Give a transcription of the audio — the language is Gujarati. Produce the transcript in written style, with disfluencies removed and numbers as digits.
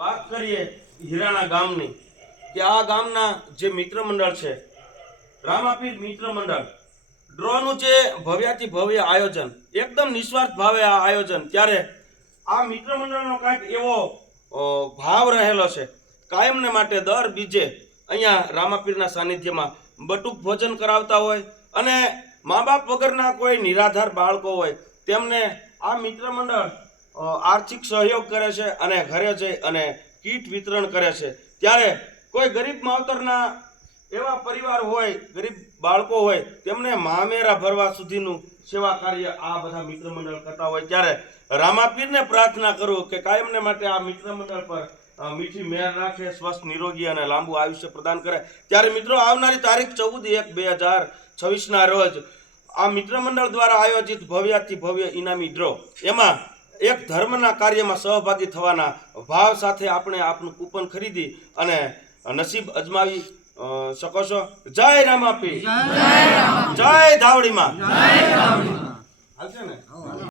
વાત કરીએ હિરાણા ગામની કે આ ગામના જે મિત્ર મંડળ છે રામાપીર મિત્ર મંડળ ડ્રોનું જે ભવ્યાથી ભવ્ય આયોજન એકદમ નિસ્વાર્થ ભાવે આ આયોજન ત્યારે આ મિત્ર મંડળનો કાંઈક એવો ભાવ રહેલો છે કાયમને માટે દર બીજે અહીંયા રામાપીરના સાનિધ્યમાં બટુક ભોજન કરાવતા હોય અને મા બાપ વગરના કોઈ નિરાધાર બાળકો હોય તેમને આ મિત્ર મંડળ આર્થિક સહયોગ કરે છે અને ઘરે જઈ અને કીટ વિતરણ કરે છે ત્યારે કોઈ ગરીબ માવતરના એવા પરિવાર હોય ગરીબ બાળકો હોય તેમને મામેરા ભરવા સુધીનું સેવા કાર્ય આ બધા મિત્ર મંડળ કરતા હોય ત્યારે રામાપીરને પ્રાર્થના કરું કે કાયમને માટે આ મિત્ર મંડળ પર મીઠી મહેર રાખે સ્વસ્થ નિરોગી અને લાંબુ આયુષ્ય પ્રદાન કરે ત્યારે મિત્રો આવનારી તારીખ 14/1/2026 રોજ આ મિત્ર મંડળ દ્વારા આયોજિત ભવ્યાથી ભવ્ય ઇનામી ડ્રો એમાં એક ધર્મના કાર્યમાં સહભાગી થવાના ભાવ સાથે આપણે આપનું કૂપન ખરીદી અને નસીબ અજમાવી શકો છો. જય રામાપીર, જય ધાવડીમાં. હાલશે ને?